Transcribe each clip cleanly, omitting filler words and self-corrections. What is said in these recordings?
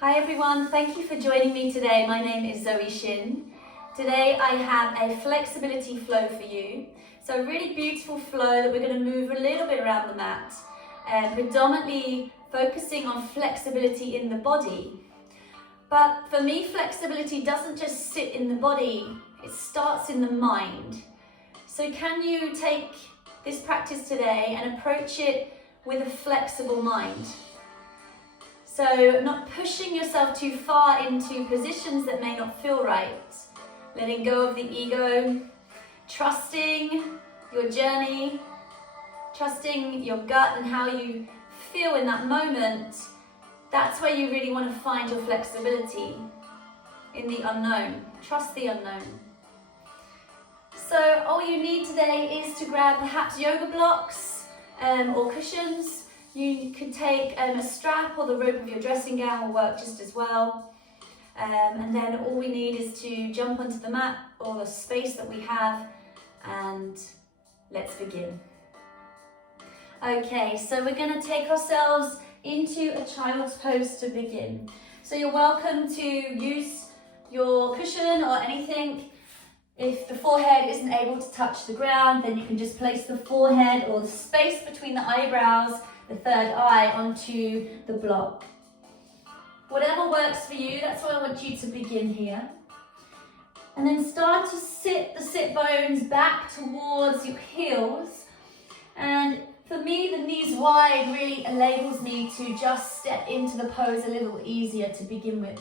Hi everyone, thank you for joining me today. My name is ZOE SHINN. Today I have a flexibility flow for you. So a really beautiful flow that we're going to move a little bit around the mat, predominantly focusing on flexibility in the body. But for me, flexibility doesn't just sit in the body, it starts in the mind. So can you take this practice today and approach it with a flexible mind? So not pushing yourself too far into positions that may not feel right. Letting go of the ego, trusting your journey, trusting your gut and how you feel in that moment. That's where you really want to find your flexibility, in the unknown. Trust the unknown. So all you need today is to grab perhaps yoga blocks or cushions. You could take a strap or the rope of your dressing gown will work just as well. And then all we need is to jump onto the mat or the space that we have, and let's begin. Okay, so we're going to take ourselves into a child's pose to begin. So you're welcome to use your cushion or anything. If the forehead isn't able to touch the ground, then you can just place the forehead or the space between the eyebrows, the third eye, onto the block. Whatever works for you, that's where I want you to begin here. And then start to sit the sit bones back towards your heels. And for me, the knees wide really enables me to just step into the pose a little easier to begin with.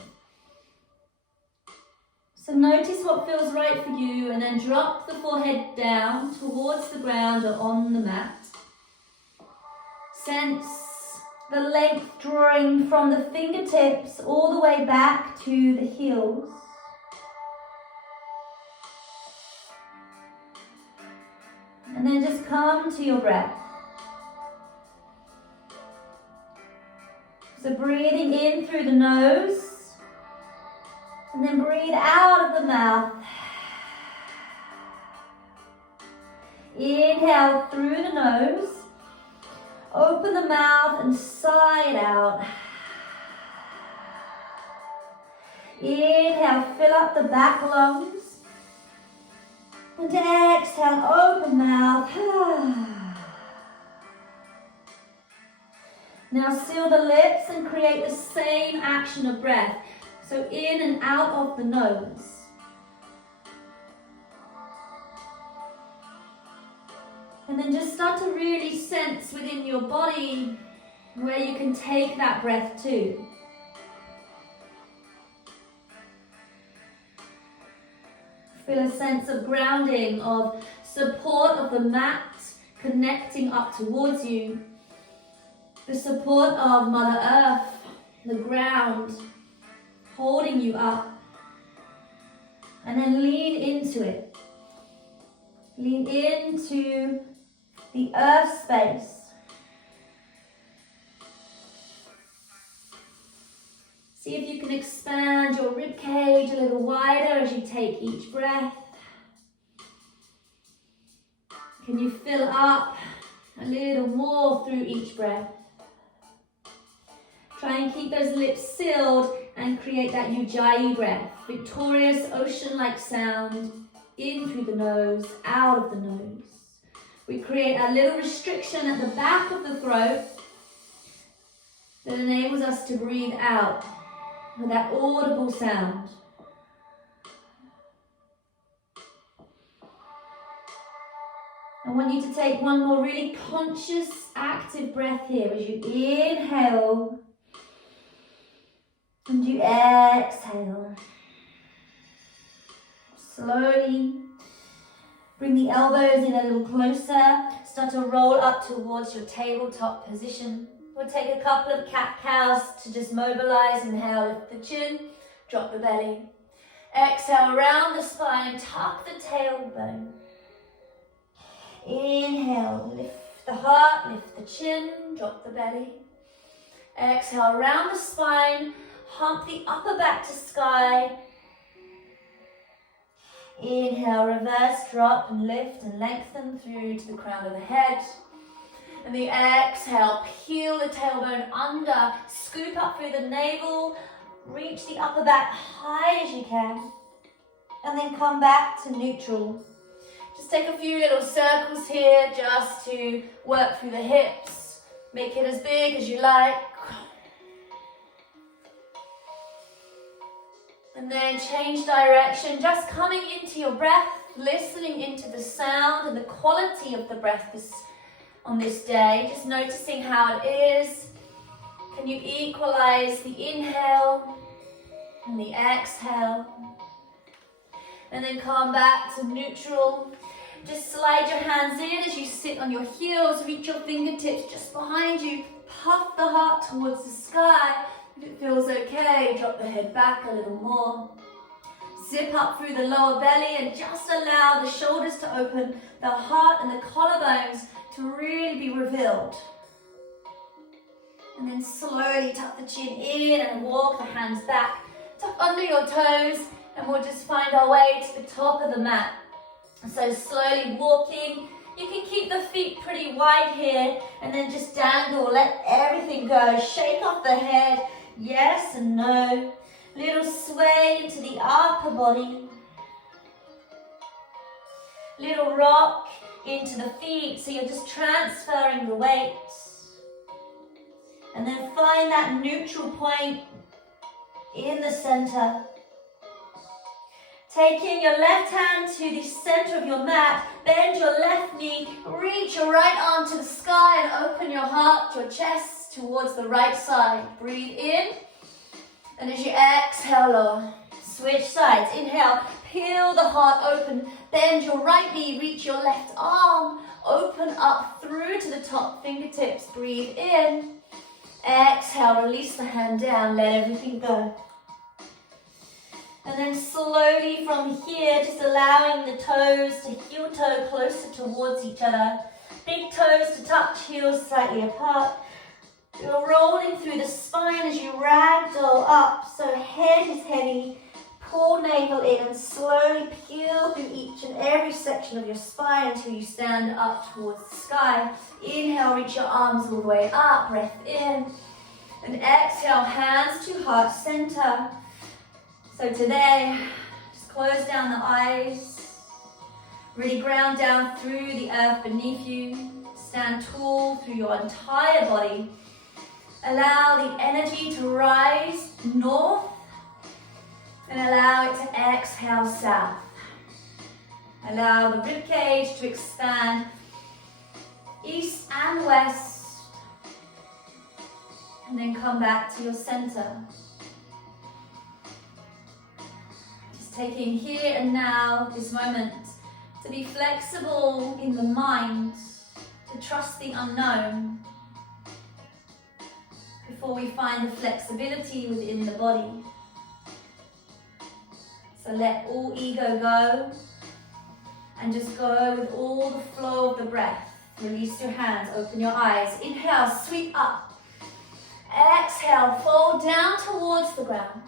So notice what feels right for you, and then drop the forehead down towards the ground or on the mat. Sense the length drawing from the fingertips all the way back to the heels. And then just come to your breath. So breathing in through the nose, and then breathe out of the mouth. Inhale through the nose. Open the mouth and sigh it out. Inhale, fill up the back lungs. And exhale, open mouth. Now seal the lips and create the same action of breath. So in and out of the nose. And then just start to really sense within your body where you can take that breath to. Feel a sense of grounding, of support of the mat connecting up towards you. The support of Mother Earth, the ground, holding you up. And then lean into it. Lean into the earth space. See if you can expand your rib cage a little wider as you take each breath. Can you fill up a little more through each breath? Try and keep those lips sealed and create that Ujjayi breath. Victorious ocean-like sound in through the nose, out of the nose. We create a little restriction at the back of the throat that enables us to breathe out with that audible sound. I want you to take one more really conscious, active breath here as you inhale and you exhale. Slowly bring the elbows in a little closer. Start to roll up towards your tabletop position. We'll take a couple of cat-cows to just mobilize. Inhale, lift the chin, drop the belly. Exhale, round the spine, tuck the tailbone. Inhale, lift the heart, lift the chin, drop the belly. Exhale, round the spine, hump the upper back to sky. Inhale, reverse, drop and lift and lengthen through to the crown of the head. And the exhale, peel the tailbone under, scoop up through the navel, Reach the upper back high as you can. And then come back to neutral. Just take a few little circles here just to work through the hips. Make it as big as you like. And then change direction, just coming into your breath, listening into the sound and the quality of the breath on this day. Just noticing how it is. Can you equalize the inhale and the exhale? And then come back to neutral. Just slide your hands in as you sit on your heels. Reach your fingertips just behind you. Puff the heart towards the sky. If it feels okay, drop the head back a little more. Zip up through the lower belly and just allow the shoulders to open, the heart and the collarbones to really be revealed. And then slowly tuck the chin in and walk the hands back. Tuck under your toes and we'll just find our way to the top of the mat. So slowly walking. You can keep the feet pretty wide here and then just dangle, let everything go. Shake off the head, yes and no. Little sway into the upper body. Little rock into the feet, so you're just transferring the weight. And then find that neutral point in the center. Taking your left hand to the center of your mat, bend your left knee, reach your right arm to the sky and open your heart, your chest towards the right side. Breathe in, and as you exhale, lower. Switch sides. Inhale, peel the heart open, bend your right knee, reach your left arm, open up through to the top fingertips. Breathe in, exhale, release the hand down, let everything go. And then slowly from here, just allowing the toes to heel toe closer towards each other. Big toes to touch, heels slightly apart. You're rolling through the spine as you ragdoll up, so head is heavy. Pull navel in and slowly peel through each and every section of your spine until you stand up towards the sky. Inhale, reach your arms all the way up, breath in. And exhale, hands to heart center. So today, just close down the eyes. Really ground down through the earth beneath you. Stand tall through your entire body. Allow the energy to rise north and allow it to exhale south. Allow the ribcage to expand east and west. And then come back to your center. Just taking here and now, this moment, to be flexible in the mind, to trust the unknown, before we find the flexibility within the body. So let all ego go and just go with all the flow of the breath. Release your hands, open your eyes. Inhale, sweep up. Exhale, fold down towards the ground.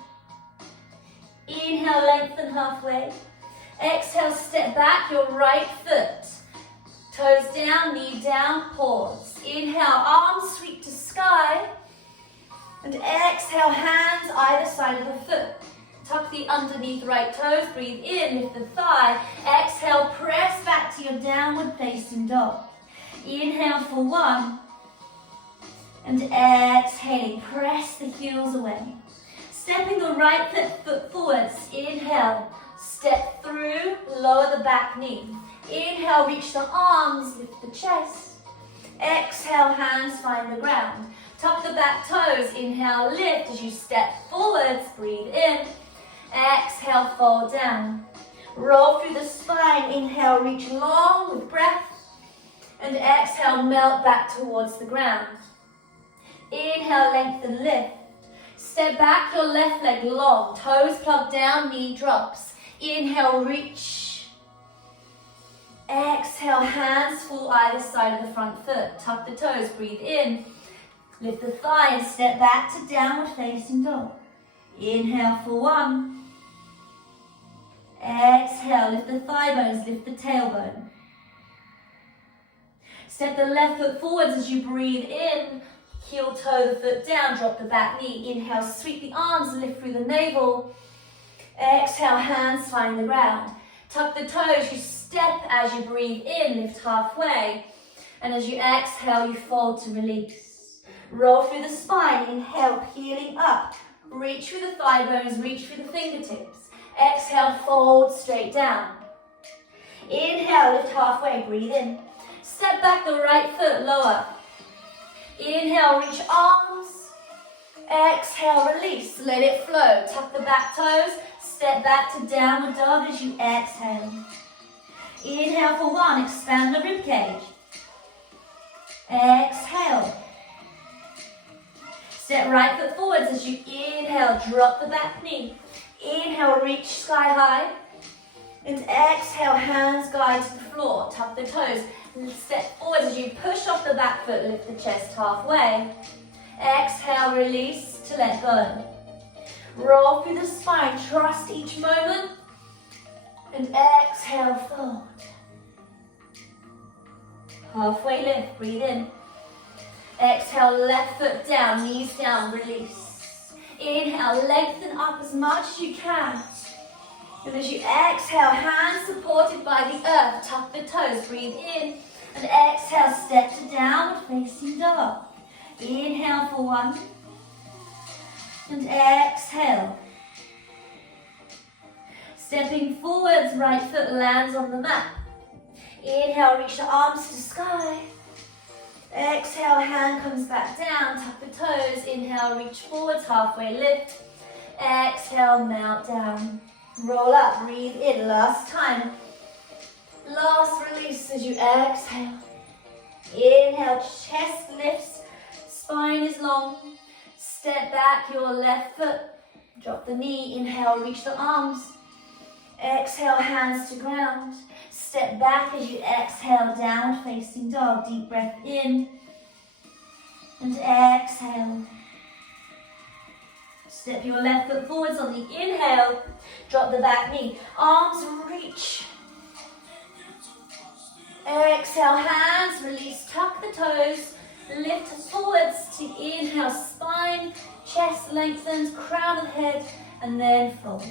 Inhale, lengthen halfway. Exhale, step back your right foot. Toes down, knee down, pause. Inhale, arms sweep to sky. And exhale, hands either side of the foot. Tuck the underneath right toes, breathe in, lift the thigh. Exhale, press back to your downward facing dog. Inhale for one. And exhaling, press the heels away. Stepping the right foot forwards, inhale, step through, lower the back knee. Inhale, reach the arms, lift the chest. Exhale, hands find the ground. Tuck the back toes, inhale, lift as you step forwards, breathe in. Exhale, fold down. Roll through the spine, inhale, reach long with breath. And exhale, melt back towards the ground. Inhale, lengthen, lift. Step back your left leg long, toes plug down, knee drops. Inhale, reach. Exhale, hands fall either side of the front foot. Tuck the toes, breathe in. Lift the thigh and step back to downward facing dog. Inhale for one. Exhale, lift the thigh bones, lift the tailbone. Step the left foot forwards as you breathe in. Heel toe the foot down, drop the back knee. Inhale, sweep the arms, lift through the navel. Exhale, hands find the ground. Tuck the toes, you step as you breathe in, lift halfway. And as you exhale, you fold to release. Roll through the spine, inhale, peeling up. Reach through the thigh bones, reach through the fingertips. Exhale, fold straight down. Inhale, lift halfway, breathe in. Step back the right foot, lower. Inhale, reach arms. Exhale, release, let it flow. Tuck the back toes, step back to downward dog as you exhale. Inhale for one, expand the ribcage. Exhale. Step right foot forwards as you inhale, drop the back knee. Inhale, reach sky high. And exhale, hands guide to the floor. Tuck the toes. Step forwards as you push off the back foot, lift the chest halfway. Exhale, release to let go. Roll through the spine, trust each moment. And exhale, fold. Halfway lift, breathe in. Exhale, left foot down, knees down, release. Inhale, lengthen up as much as you can. And as you exhale, hands supported by the earth, tuck the toes, breathe in. And exhale, step to downward facing dog. Inhale for one. And exhale. Stepping forwards, right foot lands on the mat. Inhale, reach the arms to sky. Exhale, hand comes back down, tuck the toes. Inhale, reach forwards, halfway lift. Exhale, melt down. Roll up, breathe in, last time. Last release as you exhale. Inhale, chest lifts, spine is long. Step back your left foot, drop the knee. Inhale, reach the arms. Exhale, hands to ground. Step back as you exhale, downward facing dog. Deep breath in and exhale. Step your left foot forwards on the inhale. Drop the back knee. Arms reach. Exhale, hands release. Tuck the toes. Lift forwards to inhale. Spine, chest lengthens, crown of the head, and then fold.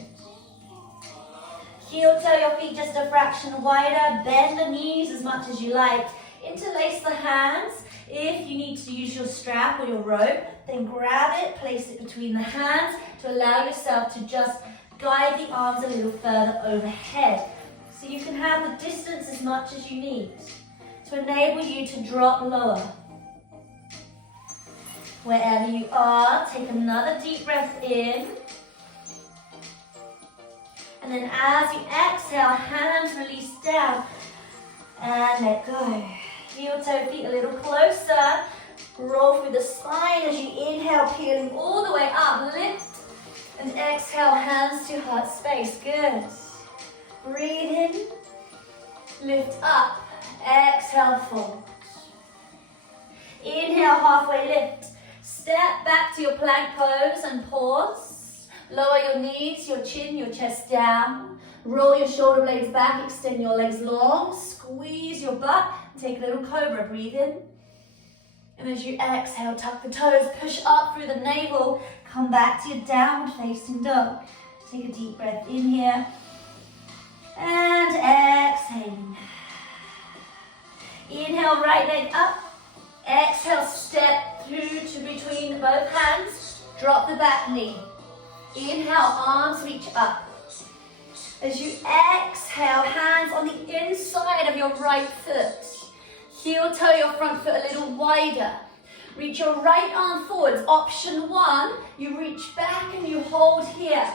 Heel toe your feet just a fraction wider. Bend the knees as much as you like. Interlace the hands. If you need to use your strap or your rope, then grab it, place it between the hands to allow yourself to just guide the arms a little further overhead. So you can have the distance as much as you need to enable you to drop lower. Wherever you are, take another deep breath in. And then as you exhale, hands release down and let go. Heel toe feet a little closer. Roll through the spine as you inhale, peeling all the way up. Lift and exhale, hands to heart space. Good. Breathe in, lift up, exhale, fold. Inhale, halfway lift. Step back to your plank pose and pause. Lower your knees, your chin, your chest down. Roll your shoulder blades back, extend your legs long. Squeeze your butt. Take a little cobra, breathe in. And as you exhale, tuck the toes, push up through the navel. Come back to your downward facing dog. Take a deep breath in here. And exhale. Inhale, right leg up. Exhale, step through to between both hands. Drop the back knee. Inhale, arms reach up. As you exhale, hands on the inside of your right foot. Heel toe your front foot a little wider. Reach your right arm forwards. Option one, you reach back and you hold here.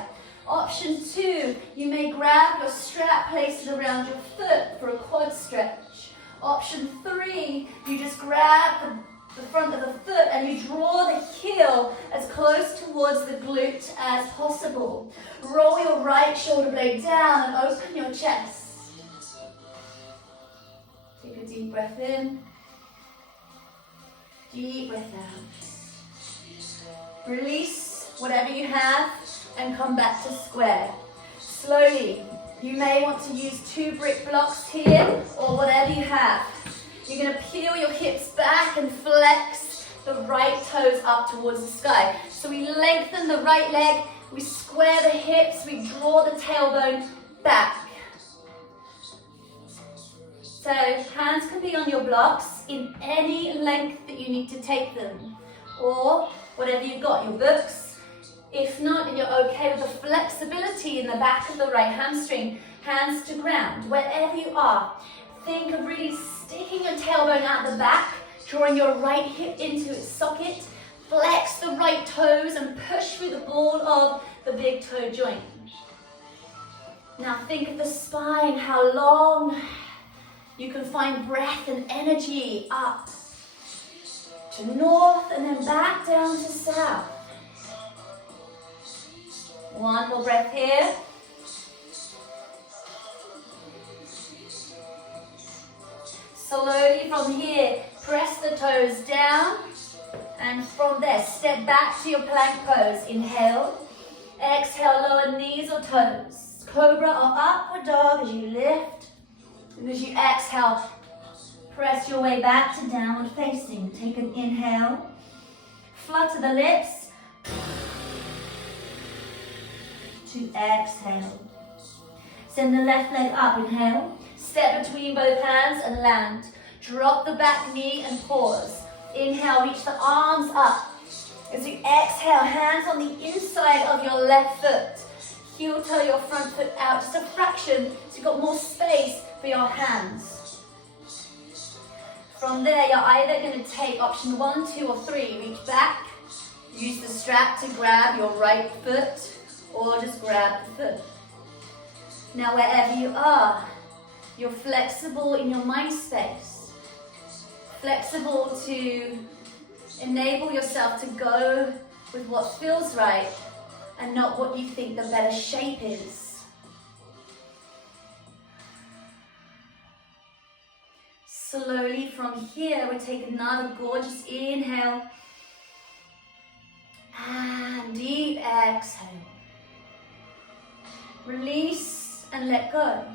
Option two, you may grab your strap, place it around your foot for a quad stretch. Option three, you just grab the front of the foot and you draw the heel as close towards the glute as possible. Roll your right shoulder blade down and open your chest. Take a deep breath in. Deep breath out. Release whatever you have and come back to square. Slowly. You may want to use 2 brick blocks here or whatever you have. You're going to peel your hips back and flex the right toes up towards the sky. So we lengthen the right leg, we square the hips, we draw the tailbone back. So hands can be on your blocks in any length that you need to take them, or whatever you've got, your books. If not, and you're okay with the flexibility in the back of the right hamstring, hands to ground, wherever you are. Think of really sticking your tailbone out the back, drawing your right hip into its socket, flex the right toes and push through the ball of the big toe joint. Now think of the spine, how long you can find breath and energy up to north and then back down to south. One more breath here. Slowly from here, press the toes down, and from there, step back to your plank pose. Inhale, exhale, lower knees or toes. Cobra or upward dog as you lift, and as you exhale, press your way back to downward facing. Take an inhale, flutter the lips, to exhale. Send the left leg up, inhale. Step between both hands and land. Drop the back knee and pause. Inhale, reach the arms up. As you exhale, hands on the inside of your left foot. Heel toe your front foot out, just a fraction, so you've got more space for your hands. From there, you're either going to take option 1, 2, or 3. Reach back, use the strap to grab your right foot, or just grab the foot. Now, wherever you are, you're flexible in your mind space, flexible to enable yourself to go with what feels right and not what you think the better shape is. Slowly from here, we take another gorgeous inhale and deep exhale. Release and let go.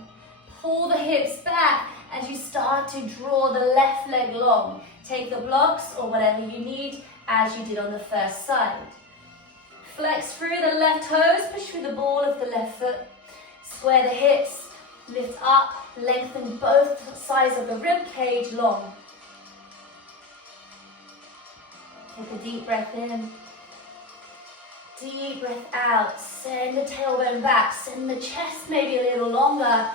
Pull the hips back as you start to draw the left leg long. Take the blocks or whatever you need as you did on the first side. Flex through the left toes, push through the ball of the left foot. Square the hips, lift up, lengthen both sides of the rib cage long. Take a deep breath in. Deep breath out. Send the tailbone back. Send the chest maybe a little longer.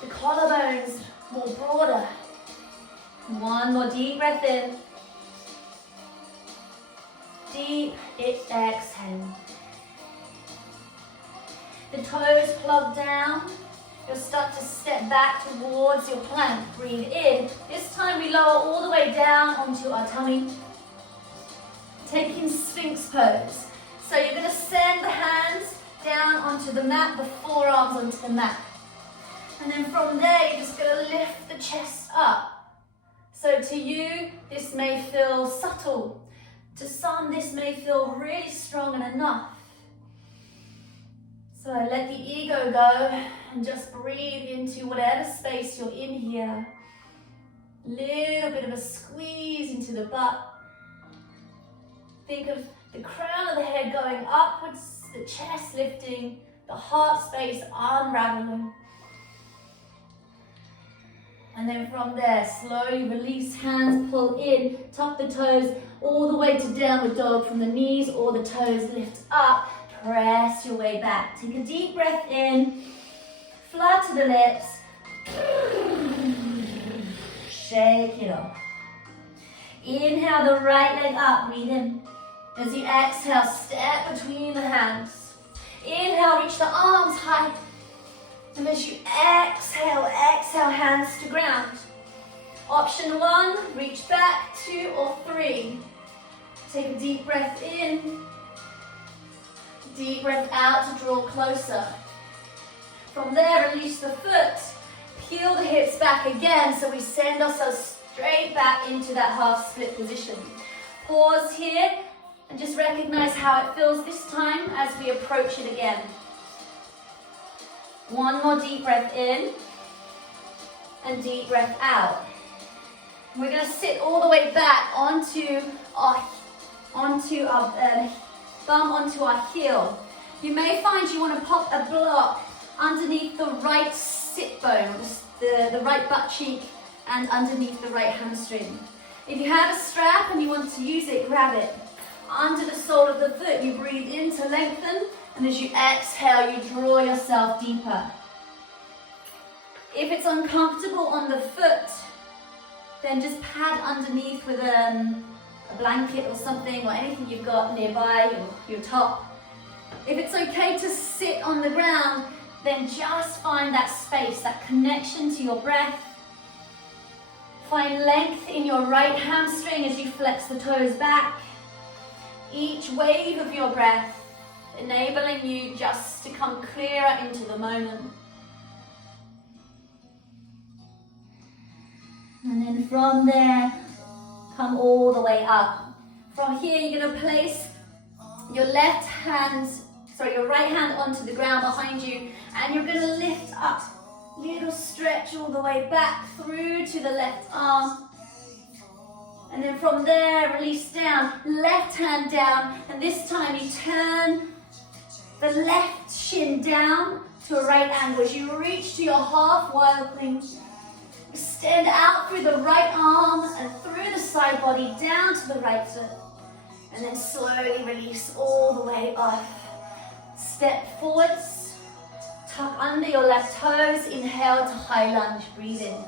The collarbones more broader. One more deep breath in. Deep exhale. The toes plug down. You'll start to step back towards your plank. Breathe in. This time we lower all the way down onto our tummy. Taking Sphinx pose. So you're going to send the hands down onto the mat, the forearms onto the mat. And then from there, you're just going to lift the chest up. So to you, this may feel subtle. To some, this may feel really strong and enough. So let the ego go and just breathe into whatever space you're in here. Little bit of a squeeze into the butt. Think of the crown of the head going upwards, the chest lifting, the heart space unraveling. And then from there, slowly release hands, pull in, tuck the toes all the way to downward dog from the knees or the toes lift up. Press your way back. Take a deep breath in, flutter the lips, shake it off. Inhale the right leg up, breathe in. As you exhale, step between the hands. Inhale, reach the arms high. And as you exhale, exhale, hands to ground. Option 1, reach back, 2 or 3. Take a deep breath in. Deep breath out to draw closer. From there, release the foot. Peel the hips back again so we send ourselves straight back into that half split position. Pause here and just recognize how it feels this time as we approach it again. One more deep breath in and deep breath out. We're going to sit all the way back onto our onto our thumb onto our heel. You may find you want to pop a block underneath the right sit bone, the right butt cheek, and underneath the right hamstring. If you have a strap and you want to use it, grab it. Under the sole of the foot, you breathe in to lengthen, and as you exhale, you draw yourself deeper. If it's uncomfortable on the foot, then just pad underneath with a blanket or something, or anything you've got nearby, your top. If it's okay to sit on the ground, then just find that space, that connection to your breath. Find length in your right hamstring as you flex the toes back. Each wave of your breath enabling you just to come clearer into the moment. And then from there, come all the way up. From here, you're going to place your right hand onto the ground behind you, and you're going to lift up. Little stretch all the way back through to the left arm. And then from there, release down, left hand down, and this time you turn the left shin down to a right angle. As you reach to your half wildling, extend out through the right arm and through the side body down to the right foot. And then slowly release all the way off. Step forwards, tuck under your left toes, inhale to high lunge, breathe in.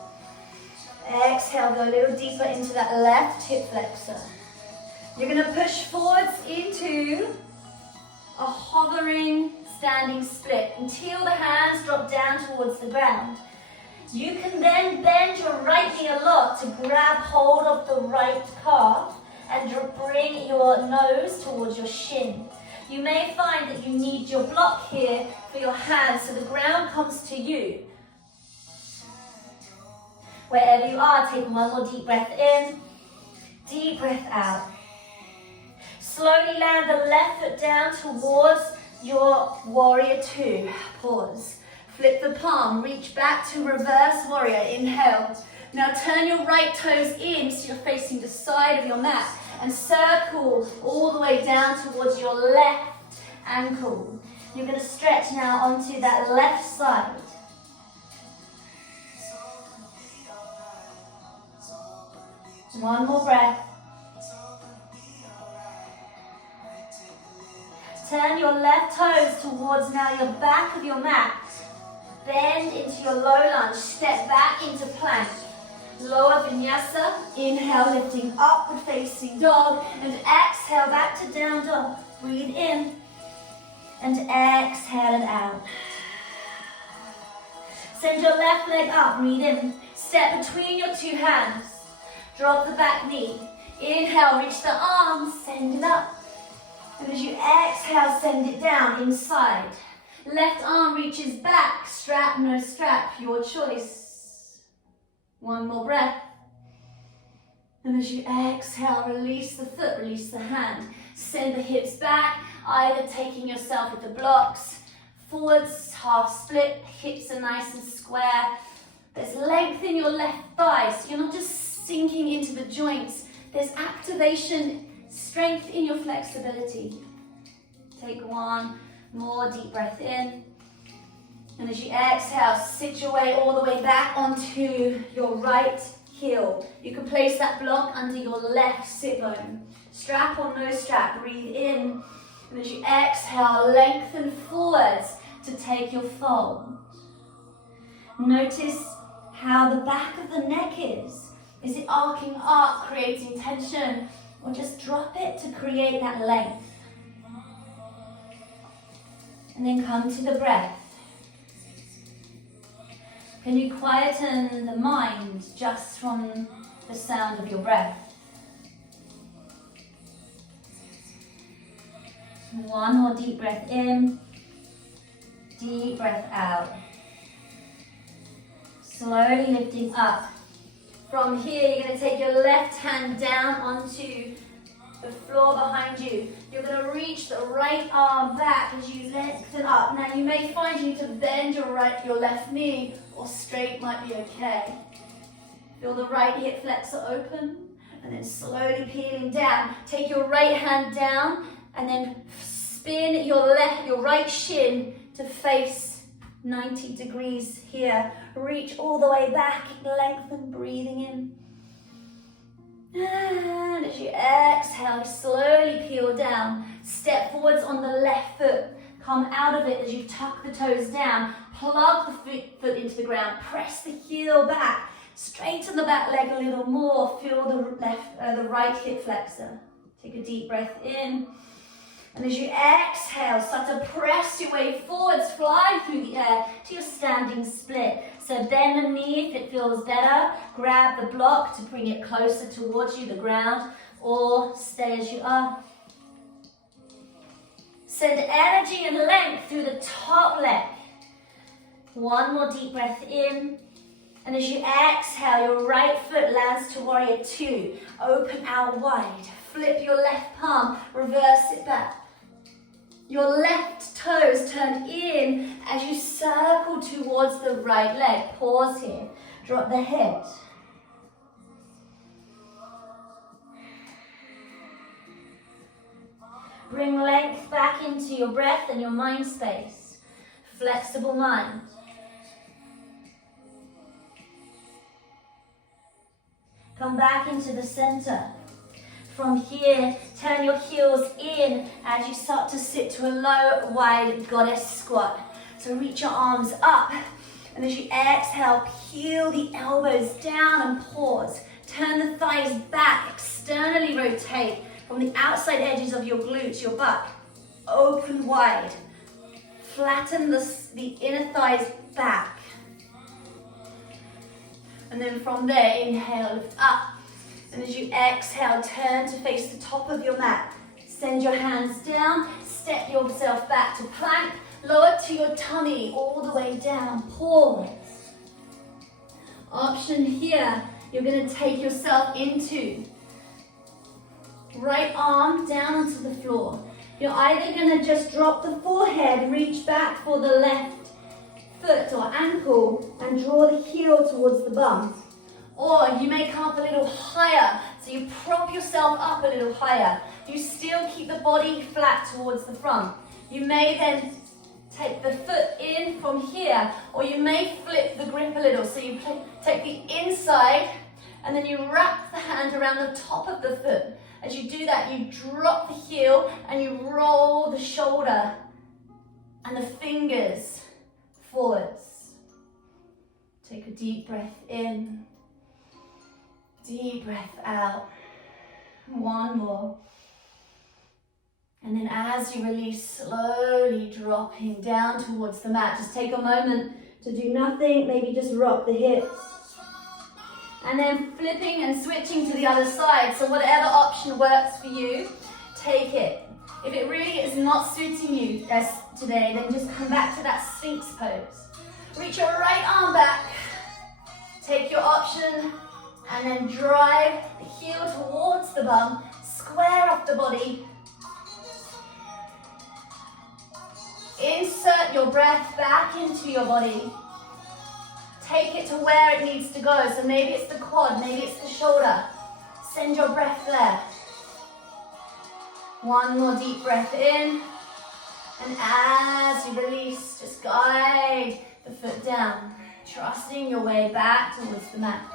Exhale, go a little deeper into that left hip flexor. You're going to push forwards into a hovering standing split until the hands drop down towards the ground. You can then bend your right knee a lot to grab hold of the right calf and bring your nose towards your shin. You may find that you need your block here for your hands so the ground comes to you. Wherever you are, take one more deep breath in, deep breath out. Slowly land the left foot down towards your warrior two. Pause. Flip the palm, reach back to reverse warrior, inhale. Now turn your right toes in so you're facing the side of your mat and circle all the way down towards your left ankle. You're going to stretch now onto that left side. One more breath. Turn your left toes towards now your back of your mat. Bend into your low lunge. Step back into plank. Lower vinyasa. Inhale, lifting upward facing dog. And exhale back to down dog. Breathe in. And exhale it out. Send your left leg up. Breathe in. Step between your two hands. Drop the back knee. Inhale, reach the arms. Send it up. And as you exhale, send it down inside. Left arm reaches back, strap, no strap, your choice. One more breath. And as you exhale, release the foot, release the hand. Send the hips back, either taking yourself with the blocks, forwards, half split, hips are nice and square. There's length in your left thigh, so you're not just sinking into the joints. There's activation, strength in your flexibility. Take one more deep breath in. And as you exhale, sit your way all the way back onto your right heel. You can place that block under your left sit bone. Strap or no strap, breathe in. And as you exhale, lengthen forwards to take your fold. Notice how the back of the neck is. Is it arcing up, creating tension? Or just drop it to create that length. And then come to the breath. Can you quieten the mind just from the sound of your breath? One more deep breath in, deep breath out. Slowly lifting up. From here, you're going to take your left hand down onto the floor behind you. You're going to reach the right arm back as you lengthen up. Now you may find you need to bend your left knee, or straight might be okay. Feel the right hip flexor open, And then slowly peeling down. Take your right hand down and then spin your right shin to face 90 degrees here. Reach all the way back, lengthen, breathing in. And as you exhale, slowly peel down. Step forwards on the left foot. Come out of it as you tuck the toes down. Plug the foot into the ground. Press the heel back. Straighten the back leg a little more. Feel the right hip flexor. Take a deep breath in. And as you exhale, start to press your way forwards, fly through the air to your standing split. So bend the knee if it feels better. Grab the block to bring it closer towards you, the ground, or stay as you are. Send energy and length through the top leg. One more deep breath in. And as you exhale, your right foot lands to warrior two. Open out wide. Flip your left palm, reverse it back. Your left toes turn in as you circle towards the right leg. Pause here. Drop the head. Bring length back into your breath and your mind space. Flexible mind. Come back into the center. From here, turn your heels in as you start to sit to a low, wide goddess squat. So reach your arms up, and as you exhale, peel the elbows down and pause. Turn the thighs back, externally rotate from the outside edges of your glutes, your butt. Open wide. Flatten the inner thighs back. And then from there, inhale, lift up. And as you exhale, turn to face the top of your mat. Send your hands down, step yourself back to plank, lower to your tummy, all the way down, pause. Option here, you're gonna take yourself into right arm down onto the floor. You're either gonna just drop the forehead, reach back for the left foot or ankle, and draw the heel towards the bum. Or you may come up a little higher, so you prop yourself up a little higher. You still keep the body flat towards the front. You may then take the foot in from here, or you may flip the grip a little. So you take the inside, and then you wrap the hand around the top of the foot. As you do that, you drop the heel, and you roll the shoulder and the fingers forwards. Take a deep breath in. Deep breath out. One more. And then as you release, slowly dropping down towards the mat. Just take a moment to do nothing. Maybe just rock the hips. And then flipping and switching to the other side. So whatever option works for you, take it. If it really is not suiting you today, then just come back to that Sphinx pose. Reach your right arm back. Take your option. And then drive the heel towards the bum, square off the body. Insert your breath back into your body. Take it to where it needs to go. So maybe it's the quad, maybe it's the shoulder. Send your breath there. One more deep breath in. And as you release, just guide the foot down, trusting your way back towards the mat.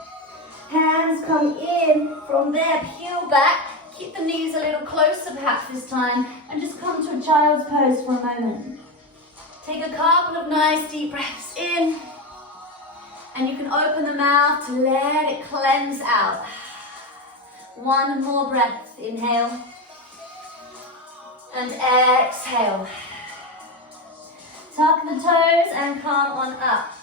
Hands come in, from there peel back, keep the knees a little closer perhaps this time, and just come to a child's pose for a moment. Take a couple of nice deep breaths in, and you can open the mouth to let it cleanse out. One more breath, inhale, and exhale. Tuck the toes and come on up.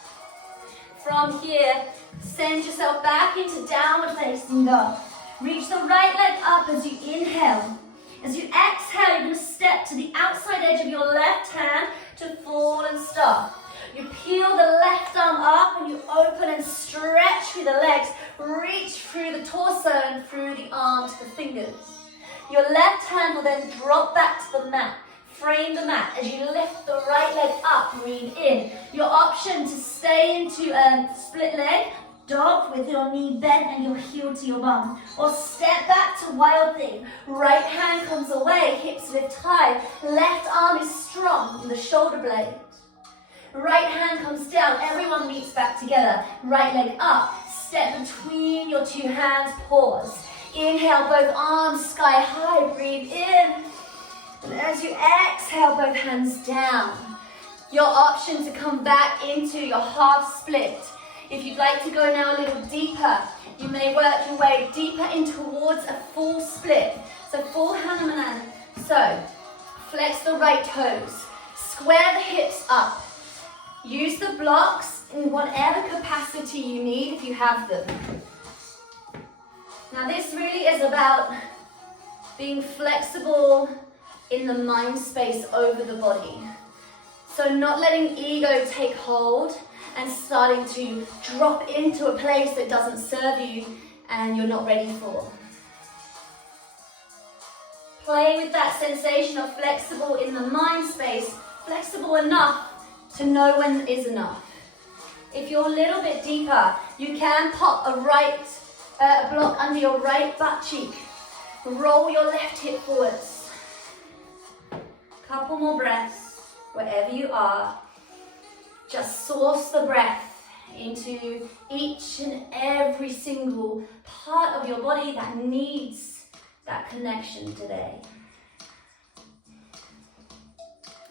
From here, send yourself back into downward facing dog. Reach the right leg up as you inhale. As you exhale, you're going to step to the outside edge of your left hand to fall and stop. You peel the left arm up and you open and stretch through the legs. Reach through the torso and through the arm to the fingers. Your left hand will then drop back to the mat. Frame the mat as you lift the right leg up, breathe in. Your option to stay into a split leg Dog with your knee bent and your heel to your bum. Or step back to wild thing. Right hand comes away, hips lift high. Left arm is strong in the shoulder blade. Right hand comes down, everyone meets back together. Right leg up, step between your two hands, pause. Inhale, both arms sky high, breathe in. And as you exhale, both hands down. Your option to come back into your half split. If you'd like to go now a little deeper, you may work your way deeper in towards a full split. So full Hanuman. So flex the right toes, square the hips up. Use the blocks in whatever capacity you need if you have them. Now this really is about being flexible in the mind space over the body. So not letting ego take hold and starting to drop into a place that doesn't serve you and you're not ready for. Play with that sensation of flexible in the mind space, flexible enough to know when is enough. If you're a little bit deeper, you can pop a right block under your right butt cheek. Roll your left hip forwards. Couple more breaths, wherever you are. Just source the breath into each and every single part of your body that needs that connection today.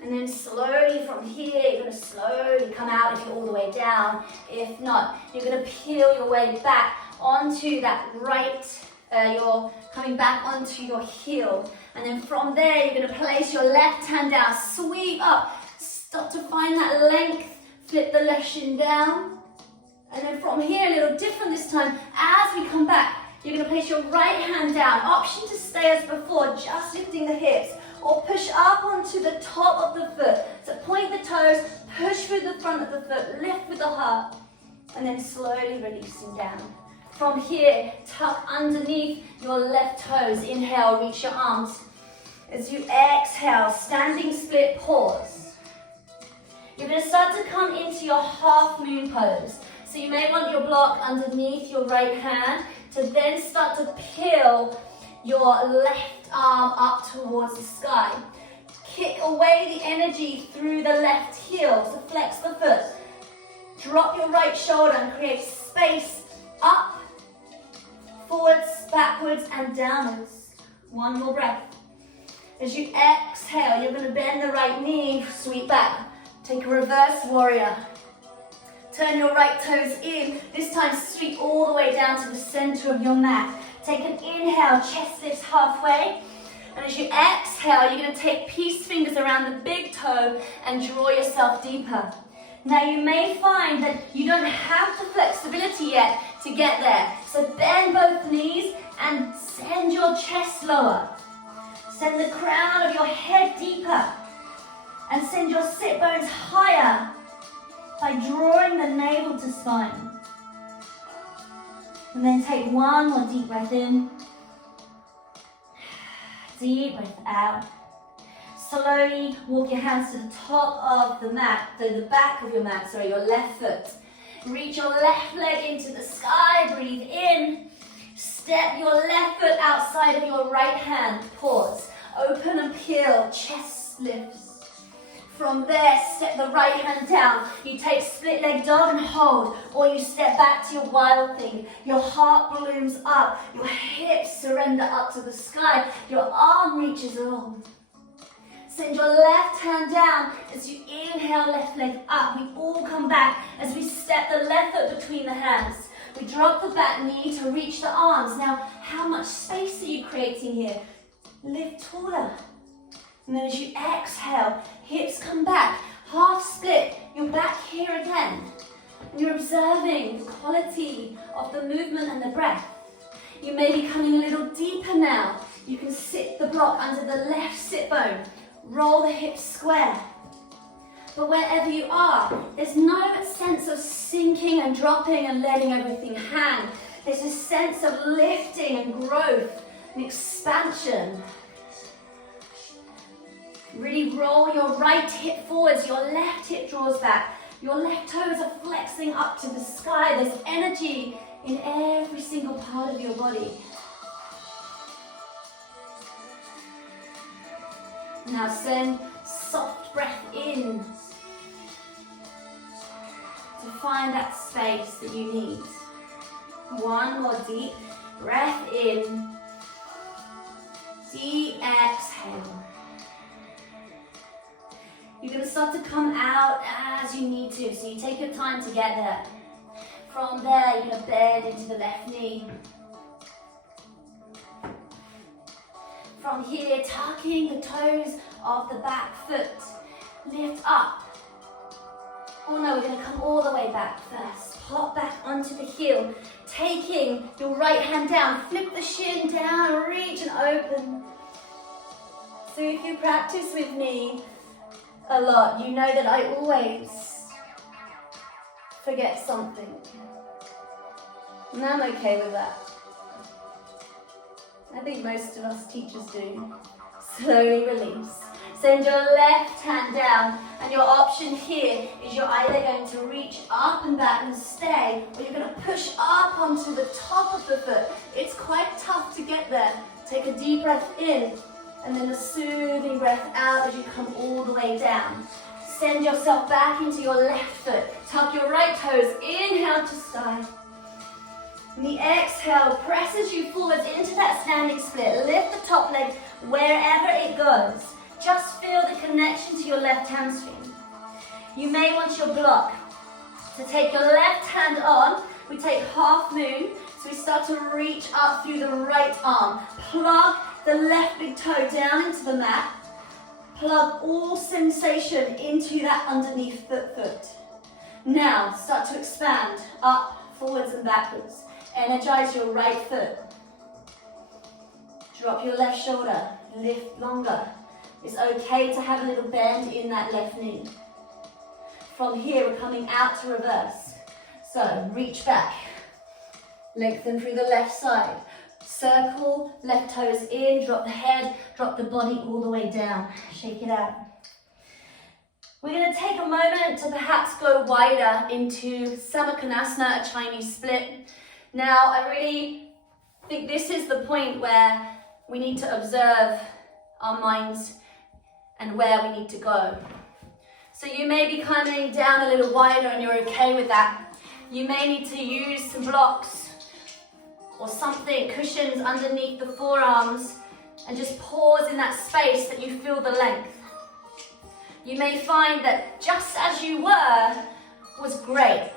And then slowly from here, you're going to slowly come out if you're all the way down. If not, you're going to peel your way back onto that right, you're coming back onto your heel. And then from there, you're going to place your left hand down, sweep up, start to find that length. Flip the left shin down. And then from here, a little different this time. As we come back, you're going to place your right hand down. Option to stay as before, just lifting the hips. Or push up onto the top of the foot. So point the toes, push through the front of the foot, lift with the heart. And then slowly releasing down. From here, tuck underneath your left toes. Inhale, reach your arms. As you exhale, standing split, pause. You're going to start to come into your half moon pose. So you may want your block underneath your right hand to then start to peel your left arm up towards the sky. Kick away the energy through the left heel. So flex the foot. Drop your right shoulder and create space up, forwards, backwards and downwards. One more breath. As you exhale, you're going to bend the right knee, sweep back. Take a reverse warrior. Turn your right toes in. This time sweep all the way down to the center of your mat. Take an inhale, chest lifts halfway. And as you exhale, you're going to take peace fingers around the big toe and draw yourself deeper. Now you may find that you don't have the flexibility yet to get there. So bend both knees and send your chest lower. Send the crown of your head deeper. And send your sit bones higher by drawing the navel to spine. And then take one more deep breath in. Deep breath out. Slowly walk your hands to the top of the mat, to the back of your mat, sorry, your left foot. Reach your left leg into the sky, breathe in. Step your left foot outside of your right hand, pause. Open and peel, chest lifts. From there, step the right hand down. You take split leg dog and hold, or you step back to your wild thing. Your heart balloons up, your hips surrender up to the sky, your arm reaches along. Send your left hand down as you inhale, left leg up. We all come back as we step the left foot between the hands. We drop the back knee to reach the arms. Now, how much space are you creating here? Lift taller. And then as you exhale, hips come back, half split, you're back here again. And you're observing the quality of the movement and the breath. You may be coming a little deeper now. You can sit the block under the left sit bone, roll the hips square. But wherever you are, there's no sense of sinking and dropping and letting everything hang. There's a sense of lifting and growth and expansion. Really roll your right hip forwards, your left hip draws back. Your left toes are flexing up to the sky. There's energy in every single part of your body. Now send soft breath in to find that space that you need. One more deep breath in. Deep exhale. You're going to start to come out as you need to, so you take your time to get there. From there, you're going to bend into the left knee. From here, tucking the toes of the back foot. Lift up. Oh no, we're going to come all the way back first. Pop back onto the heel. Taking your right hand down. Flip the shin down, reach and open. So if you practice with me a lot, you know that I always forget something. And I'm okay with that. I think most of us teachers do. Slowly release. Send your left hand down, and your option here is you're either going to reach up and back and stay, or you're going to push up onto the top of the foot. It's quite tough to get there. Take a deep breath in, and then a soothing breath out as you come all the way down. Send yourself back into your left foot. Tuck your right toes, inhale to sky. And the exhale presses you forwards into that standing split. Lift the top leg wherever it goes. Just feel the connection to your left hamstring. You may want your block to take your left hand on. We take half moon, so we start to reach up through the right arm. Plug the left big toe down into the mat. Plug all sensation into that underneath foot. Now start to expand up, forwards and backwards. Energize your right foot. Drop your left shoulder, lift longer. It's okay to have a little bend in that left knee. From here, we're coming out to reverse. So reach back, lengthen through the left side. Circle, left toes in, drop the head, drop the body all the way down. Shake it out. We're going to take a moment to perhaps go wider into Samakhanasana, a Chinese split. Now, I really think this is the point where we need to observe our minds and where we need to go. So you may be coming down a little wider and you're okay with that. You may need to use some blocks or something, cushions underneath the forearms, and just pause in that space that you feel the length. You may find that just as you were was great,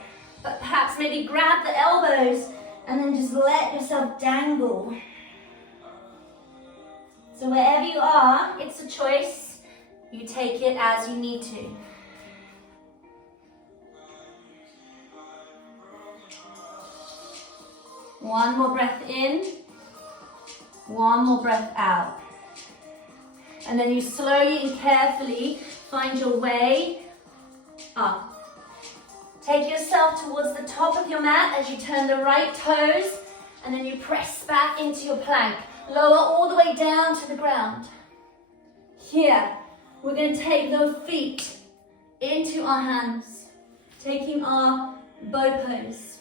but perhaps maybe grab the elbows and then just let yourself dangle. So wherever you are, it's a choice. You take it as you need to. One more breath in, one more breath out. And then you slowly and carefully find your way up. Take yourself towards the top of your mat as you turn the right toes, and then you press back into your plank. Lower all the way down to the ground. Here, we're going to take those feet into our hands, taking our bow pose.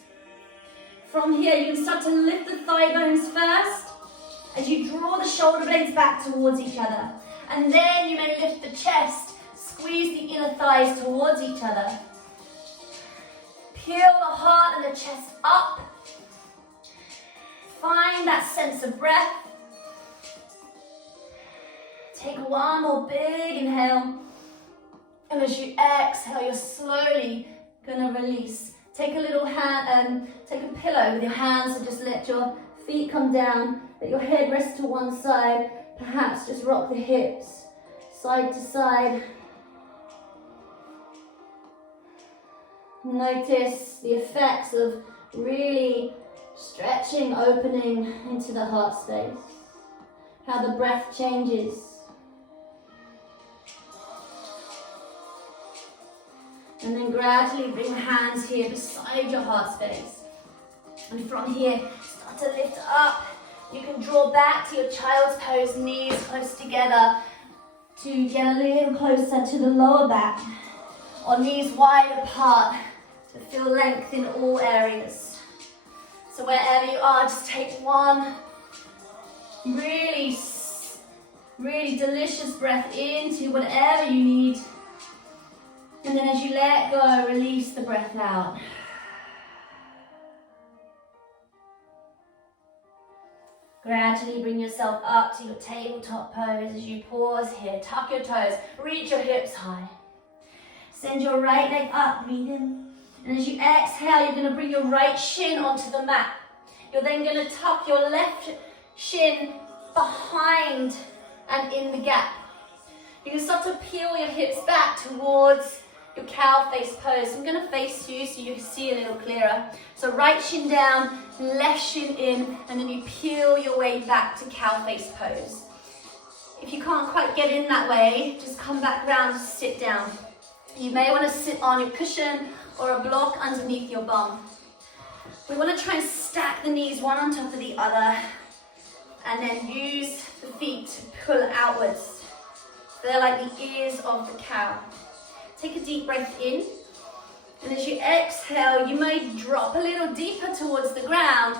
From here, you can start to lift the thigh bones first as you draw the shoulder blades back towards each other. And then you may lift the chest, squeeze the inner thighs towards each other. Peel the heart and the chest up. Find that sense of breath. Take one more big inhale. And as you exhale, you're slowly going to release. Take a little take a pillow with your hands and just let your feet come down. Let your head rest to one side. Perhaps just rock the hips side to side. Notice the effects of really stretching, opening into the heart space. How the breath changes. And then gradually bring your hands here beside your heart space. And from here, start to lift up. You can draw back to your child's pose, knees close together to get a little closer to the lower back. or knees wide apart to feel length in all areas. So wherever you are, just take one really, really delicious breath into whatever you need. And then as you let go, release the breath out. Gradually bring yourself up to your tabletop pose as you pause here. Tuck your toes, reach your hips high. Send your right leg up, breathe in. And as you exhale, you're going to bring your right shin onto the mat. You're then going to tuck your left shin behind and in the gap. You can start to peel your hips back towards your cow face pose. I'm going to face you so you can see a little clearer. So right shin down, left shin in, and then you peel your way back to cow face pose. If you can't quite get in that way, just come back round to sit down. You may want to sit on your cushion or a block underneath your bum. We want to try and stack the knees one on top of the other and then use the feet to pull outwards. They're like the ears of the cow. Take a deep breath in, and as you exhale, you may drop a little deeper towards the ground,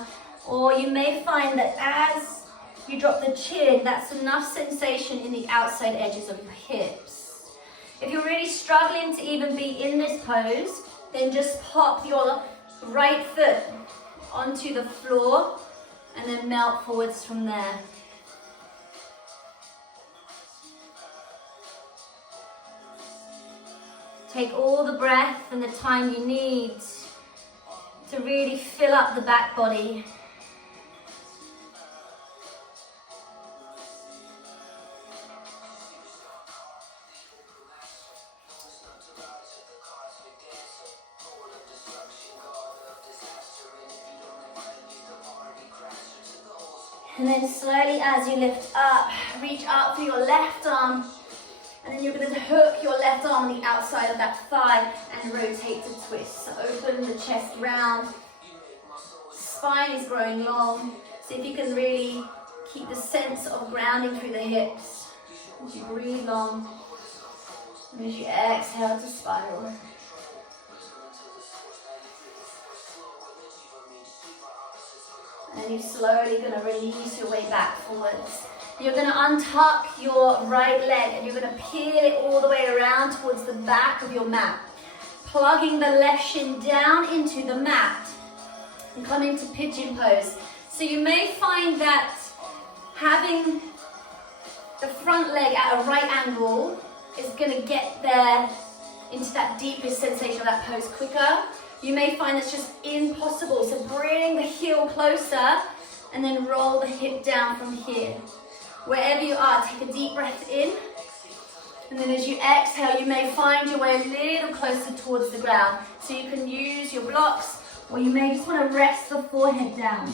or you may find that as you drop the chin, that's enough sensation in the outside edges of your hips. If you're really struggling to even be in this pose, then just pop your right foot onto the floor and then melt forwards from there. Take all the breath and the time you need to really fill up the back body. And then slowly as you lift up, reach out for your left arm. And then you're going to hook your left arm on the outside of that thigh and rotate to twist. So open the chest round. Spine is growing long. So if you can really keep the sense of grounding through the hips as you breathe long. And as you exhale to spiral. And you're slowly going to release your way back forwards. You're going to untuck your right leg and you're going to peel it all the way around towards the back of your mat. Plugging the left shin down into the mat and come into pigeon pose. So you may find that having the front leg at a right angle is going to get there into that deepest sensation of that pose quicker. You may find it's just impossible. So bring the heel closer and then roll the hip down from here. Wherever you are, take a deep breath in. And then as you exhale, you may find your way a little closer towards the ground. So you can use your blocks, or you may just want to rest the forehead down.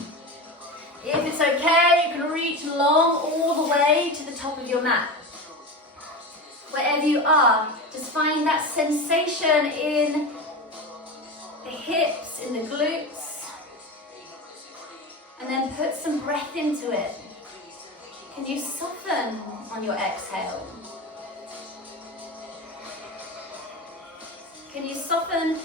If it's okay, you can reach long all the way to the top of your mat. Wherever you are, just find that sensation in the hips, in the glutes. And then put some breath into it. Can you soften on your exhale? Can you soften,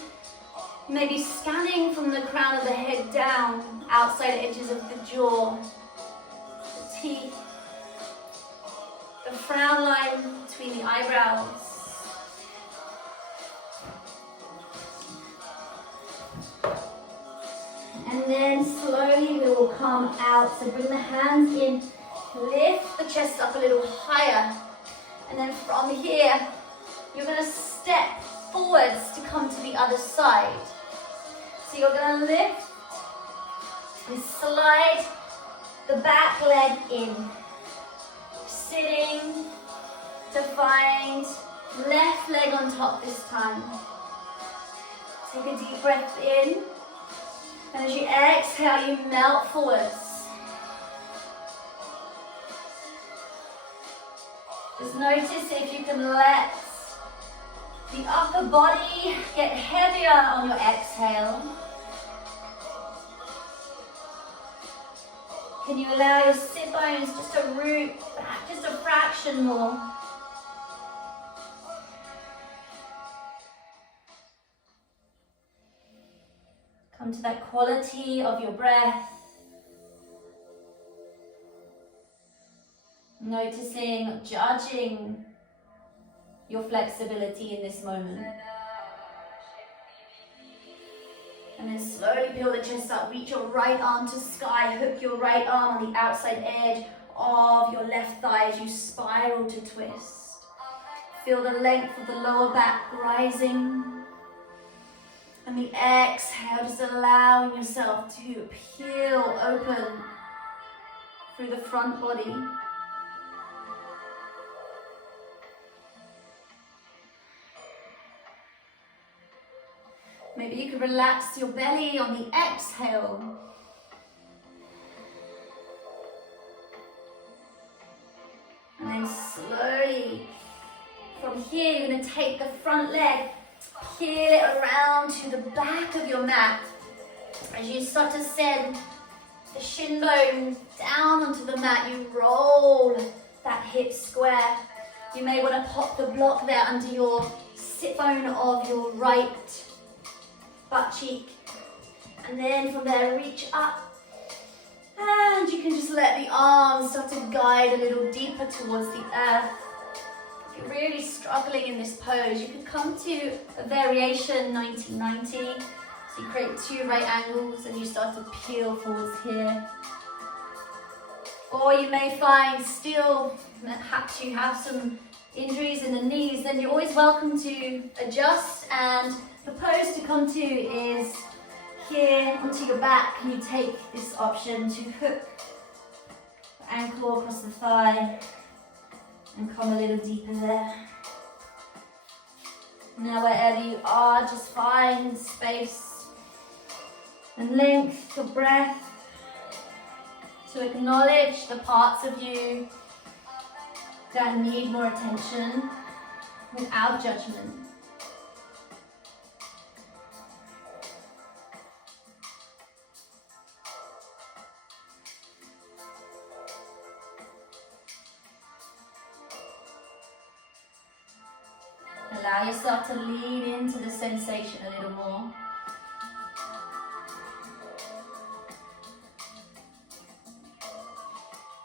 maybe scanning from the crown of the head down, outside edges of the jaw, the teeth, the frown line between the eyebrows. And then slowly we will come out. So bring the hands in. Lift the chest up a little higher, and then from here, you're going to step forwards to come to the other side. So you're going to lift and slide the back leg in, sitting to find left leg on top this time. Take a deep breath in, and as you exhale, you melt forwards. Just notice if you can let the upper body get heavier on your exhale. Can you allow your sit bones just to root back just a fraction more? Come to that quality of your breath. Noticing, not judging your flexibility in this moment. And then slowly peel the chest up, reach your right arm to sky, hook your right arm on the outside edge of your left thigh as you spiral to twist. Feel the length of the lower back rising. And the exhale, just allowing yourself to peel open through the front body. Maybe you can relax your belly on the exhale. And then slowly, from here, you're going to take the front leg, peel it around to the back of your mat. As you start to send the shin bone down onto the mat, you roll that hip square. You may want to pop the block there under your sit bone of your right butt cheek, and then from there reach up, and you can just let the arms start to guide a little deeper towards the earth. If you're really struggling in this pose, you can come to a variation 90-90, so you create two right angles and you start to peel forwards here. Or you may find still perhaps you have some injuries in the knees, then you're always welcome to adjust, and the pose to come to is here onto your back, and you take this option to hook the ankle across the thigh and come a little deeper there. Now wherever you are, just find space and length for breath to acknowledge the parts of you that need more attention without judgment. Allow yourself to lean into the sensation a little more.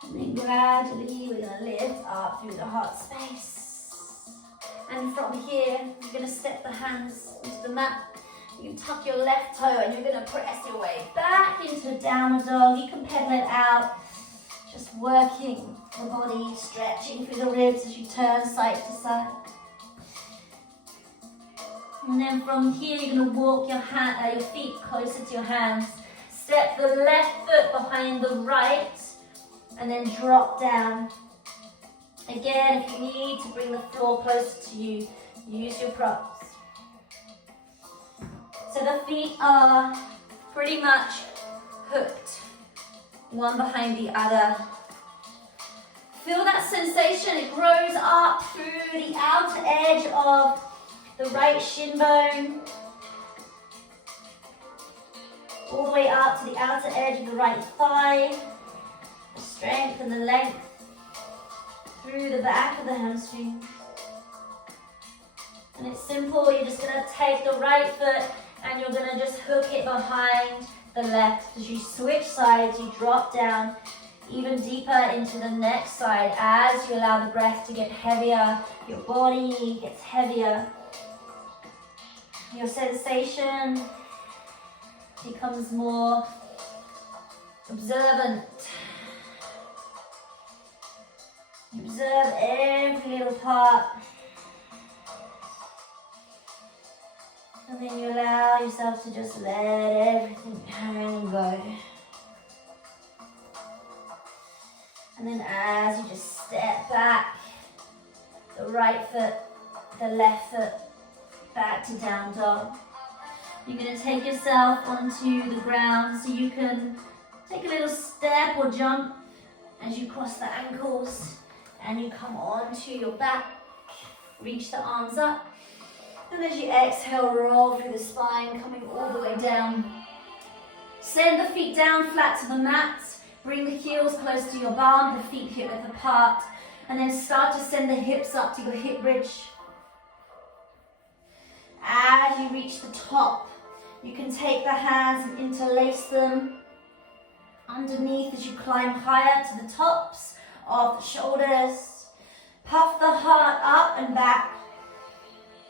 And then gradually we're going to lift up through the heart space. And from here, you're going to step the hands into the mat. You can tuck your left toe and you're going to press your way back into a downward dog. You can pedal it out, just working the body, stretching through the ribs as you turn side to side. And then from here, you're going to walk your feet closer to your hands. Step the left foot behind the right, and then drop down. Again, if you need to bring the floor closer to you, use your props. So the feet are pretty much hooked, one behind the other. Feel that sensation, it grows up through the outer edge of the right shin bone, all the way up to the outer edge of the right thigh. The strength and the length through the back of the hamstring. And it's simple, you're just going to take the right foot and you're going to just hook it behind the left. As you switch sides, you drop down even deeper into the next side as you allow the breath to get heavier, your body gets heavier. Your sensation becomes more observant. You observe every little part. And then you allow yourself to just let everything hang and go. And then as you just step back, the right foot, the left foot, back to down dog. You're going to take yourself onto the ground so you can take a little step or jump as you cross the ankles and you come onto your back. Reach the arms up. And as you exhale, roll through the spine, coming all the way down. Send the feet down flat to the mat. Bring the heels close to your bum, the feet hip width apart. And then start to send the hips up to your hip bridge. As you reach the top, You can take the hands and interlace them underneath as you climb higher to the tops of the shoulders. Puff the heart up and back.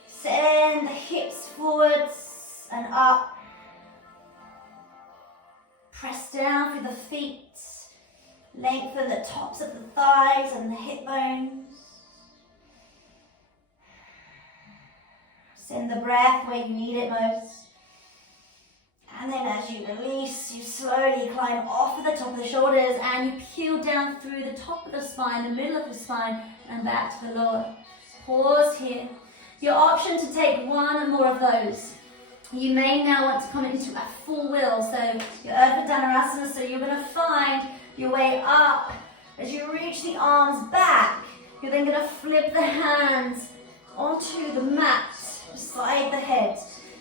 Send the hips forwards and up. Press down through the feet. Lengthen the tops of the thighs and the hip bones. Send the breath where you need it most. And then as you release, you slowly climb off of the top of the shoulders and you peel down through the top of the spine, the middle of the spine, and back to the lower. Pause here. Your option to take one or more of those. You may now want to come into a full wheel, so your Urdhva Dhanurasana, so you're going to find your way up. As you reach the arms back, you're then going to flip the hands onto the mat beside the head.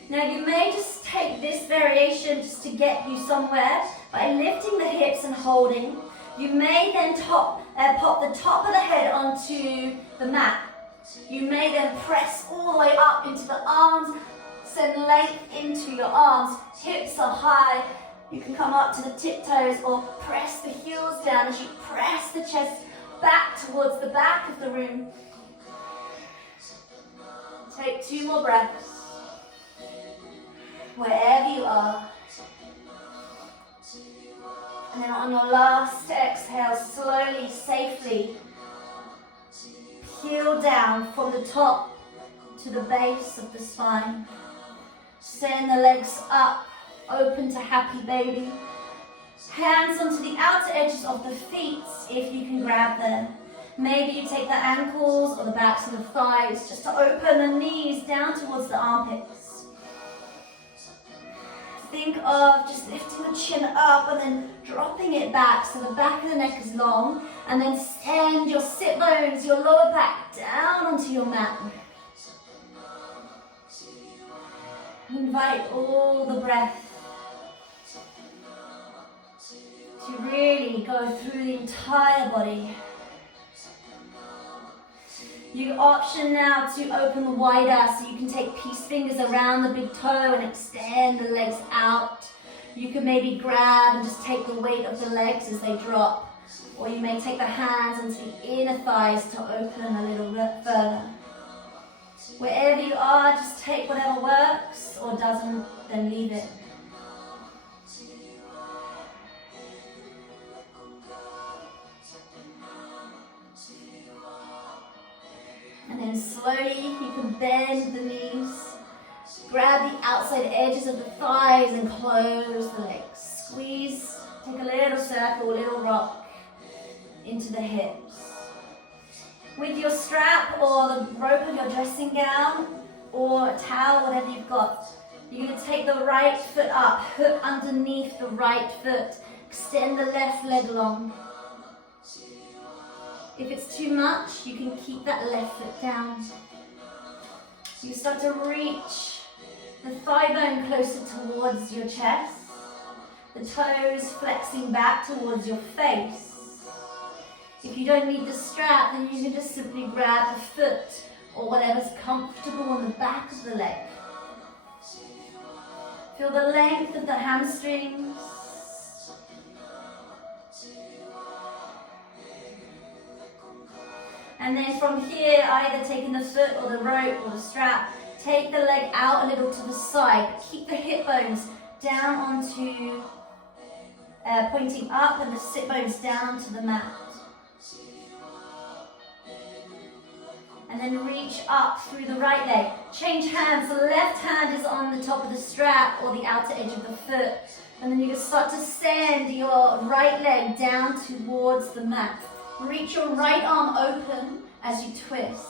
Now you may just take this variation just to get you somewhere by lifting the hips and holding. You may then pop the top of the head onto the mat. You may then press all the way up into the arms, send length into your arms, hips are high. You can come up to the tiptoes or press the heels down as you press the chest back towards the back of the room. Take 2 more breaths. Wherever you are. And then on your last exhale, slowly, safely peel down from the top to the base of the spine. Send the legs up, open to happy baby. Hands onto the outer edges of the feet if you can grab them. Maybe you take the ankles or the backs of the thighs just to open the knees down towards the armpits. Think of just lifting the chin up and then dropping it back so the back of the neck is long, and then send your sit bones, your lower back down onto your mat. Invite all the breath to really go through the entire body. Your option now to open wider, so you can take peace fingers around the big toe and extend the legs out. You can maybe grab and just take the weight of the legs as they drop, or you may take the hands onto the inner thighs to open a little bit further. Wherever you are, just take whatever works or doesn't, then leave it. And then slowly you can bend the knees, grab the outside edges of the thighs and close the legs. Squeeze, take a little circle, a little rock into the hips. With your strap or the rope of your dressing gown or a towel, whatever you've got, you're going to take the right foot up, hook underneath the right foot, extend the left leg long. If it's too much, you can keep that left foot down. You start to reach the thigh bone closer towards your chest, the toes flexing back towards your face. If you don't need the strap, then you can just simply grab the foot or whatever's comfortable on the back of the leg. Feel the length of the hamstrings. And then from here, either taking the foot or the rope or the strap, take the leg out a little to the side. Keep the hip bones down onto, pointing up, and the sit bones down to the mat. And then reach up through the right leg. Change hands. The left hand is on the top of the strap or the outer edge of the foot. And then you can start to send your right leg down towards the mat. Reach your right arm open as you twist.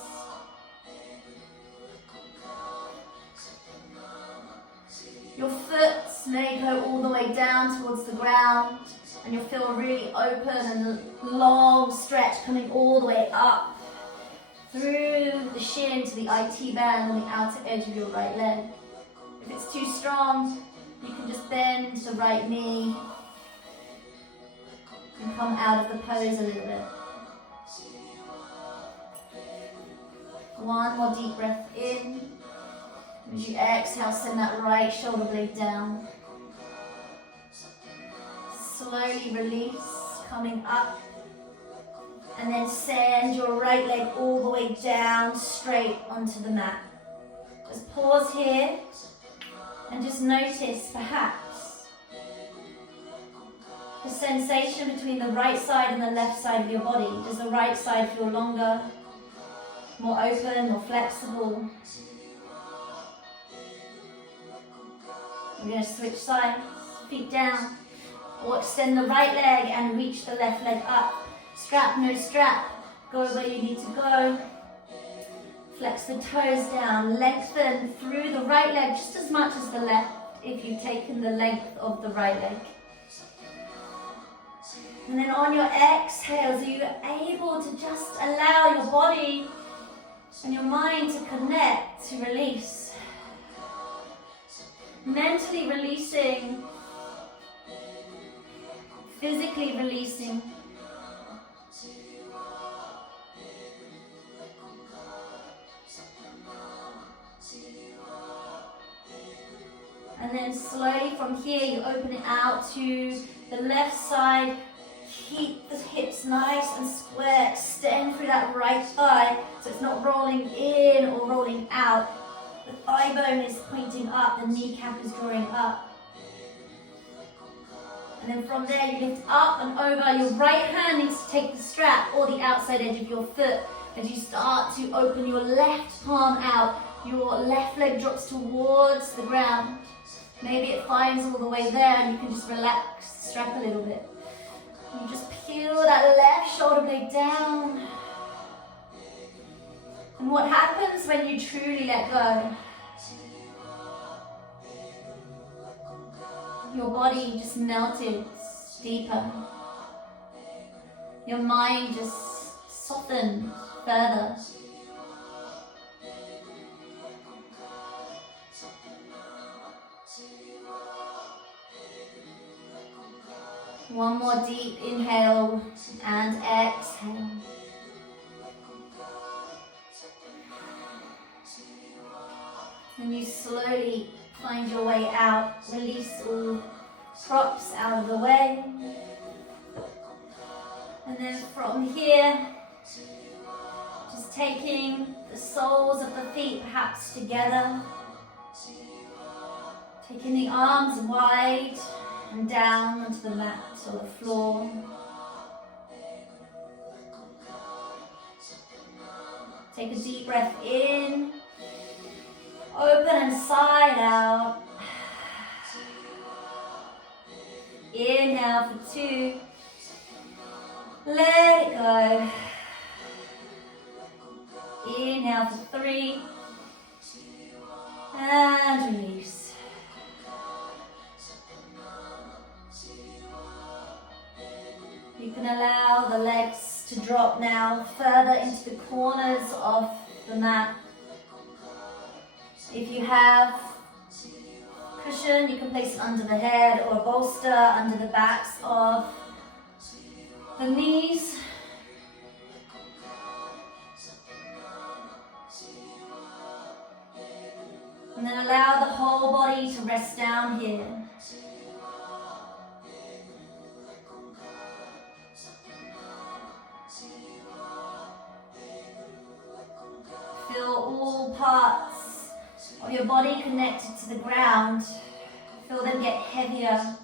Your foot may go all the way down towards the ground, and you'll feel really open and a long stretch coming all the way up through the shin to the IT band on the outer edge of your right leg. If it's too strong, you can just bend the right knee and come out of the pose a little bit. One more deep breath in, As you exhale, send that right shoulder blade down. Slowly release, coming up. And then send your right leg all the way down, straight onto the mat. Just pause here and just notice perhaps the sensation between the right side and the left side of your body. Does the right side feel longer, more open, more flexible? We're going to switch sides, feet down, or extend the right leg and reach the left leg up. Strap, no strap, go where you need to go. Flex the toes down, lengthen through the right leg just as much as the left if you've taken the length of the right leg. And then on your exhales, you're able to just allow your body and your mind to connect, to release. Mentally releasing, physically releasing. And then slowly from here, you open it out to the left side. Keep the hips nice and square. Extend through that right thigh so it's not rolling in or rolling out. The thigh bone is pointing up, the kneecap is drawing up. And then from there, you lift up and over. Your right hand needs to take the strap or the outside edge of your foot as you start to open your left palm out. Your left leg drops towards the ground. Maybe it finds all the way there and you can just relax the strap a little bit. You just peel that left shoulder blade down. And what happens when you truly let go? Your body just melted deeper. Your mind just softened further. One more deep inhale and exhale. And you slowly find your way out. Release all props out of the way. And then from here, just taking the soles of the feet perhaps together. Taking the arms wide and down onto the mat or the floor. Take a deep breath in, open and side out. Inhale for 2, let it go. Inhale for 3, and release. You can allow the legs to drop now further into the corners of the mat. If you have cushion, you can place it under the head or a bolster under the backs of the knees. And then allow the whole body to rest down here. Feel all parts of your body connected to the ground. Feel them get heavier.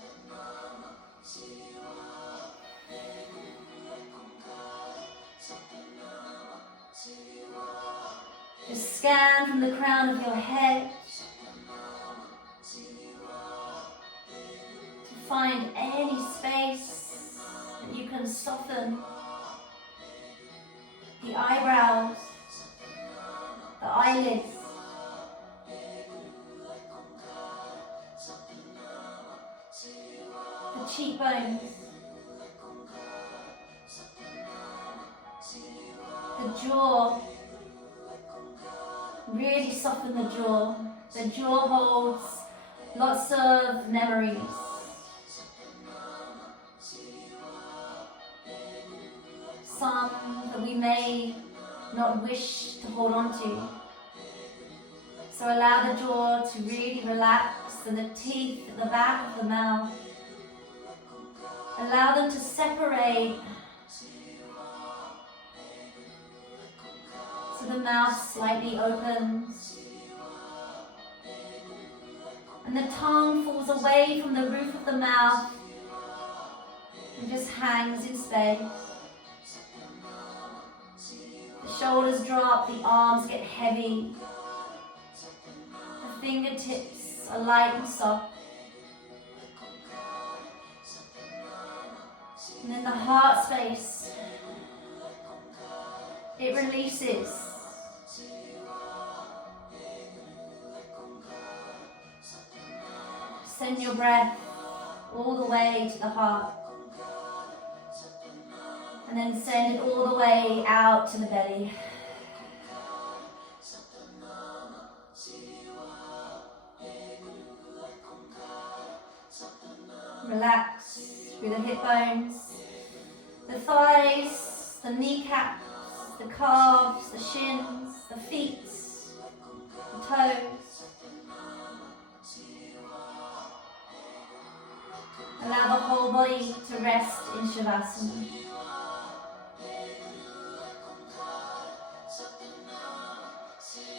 Just scan from the crown of your head to find any space that you can soften. The eyebrows, the eyelids, the cheekbones, the jaw. Really soften the jaw. The jaw holds lots of memories. Some that we may not wish to hold on to. So allow the jaw to really relax and the teeth at the back of the mouth. Allow them to separate so the mouth slightly opens. And the tongue falls away from the roof of the mouth and just hangs in space. The shoulders drop, the arms get heavy. The fingertips are light and soft. And in the heart space, it releases. Send your breath all the way to the heart. And then send it all the way out to the belly. Relax through the hip bones, the thighs, the kneecaps, the calves, the shins, the feet, the toes. Allow the whole body to rest in Shavasana.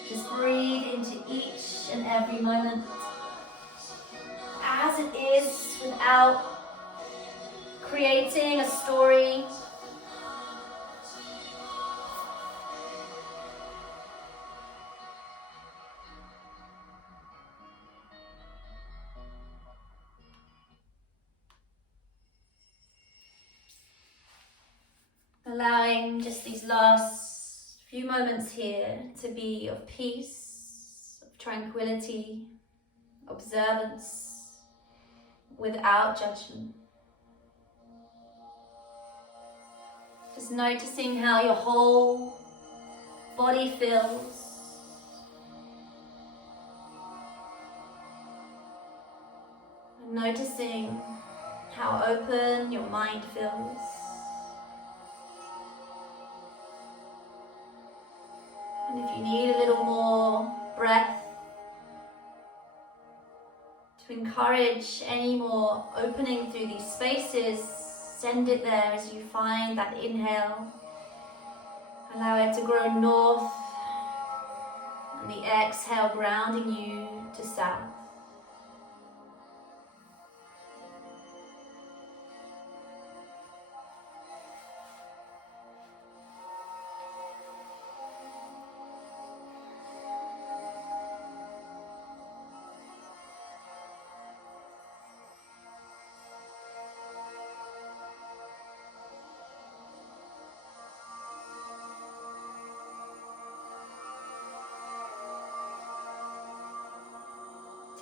Just breathe into each and every moment as it is, without creating a story. Allowing just these last few moments here to be of peace, of tranquility, observance, without judgment. Just noticing how your whole body feels. And noticing how open your mind feels. And if you need a little more breath to encourage any more opening through these spaces, send it there as you find that inhale. Allow it to grow north, and the exhale grounding you to south.